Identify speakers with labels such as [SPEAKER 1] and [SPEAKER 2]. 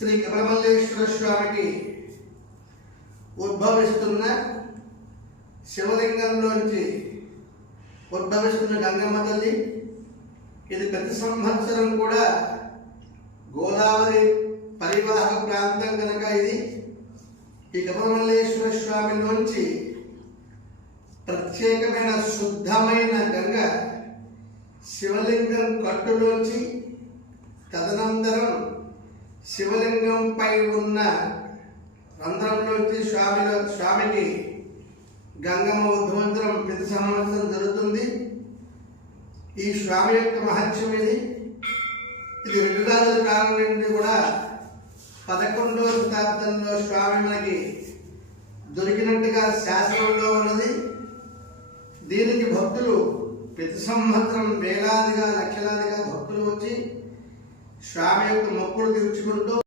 [SPEAKER 1] శ్రీ కమలమల్లేశ్వర స్వామికి ఉద్భవిస్తున్న శివలింగంలోంచి ఉద్భవిస్తున్న గంగమ్మ తల్లి ఇది ప్రతి సంవత్సరం కూడా గోదావరి పరివాహక ప్రాంతం కనుక ఇది. ఈ కమలమల్లేశ్వర స్వామిలోంచి ప్రత్యేకమైన శుద్ధమైన గంగ శివలింగం కట్టులోంచి తదనంతరం శివలింగంపై ఉన్న రంధ్రంలోంచి స్వామిలో స్వామికి గంగమ్మ ఉద్భవంతరం ప్రతి సంవత్సరం జరుగుతుంది. ఈ స్వామి యొక్క మహత్యం ఇది. ఇది రెండు రాజుల కాలం నుండి కూడా పదకొండవ శతాబ్దంలో స్వామి మనకి దొరికినట్టుగా శాసనంలో ఉన్నది. దీనికి భక్తులు ప్రతి సంవత్సరం వేలాదిగా లక్షలాదిగా భక్తులు స్వామి యొక్క మొక్కులు తీర్చుకుంటూ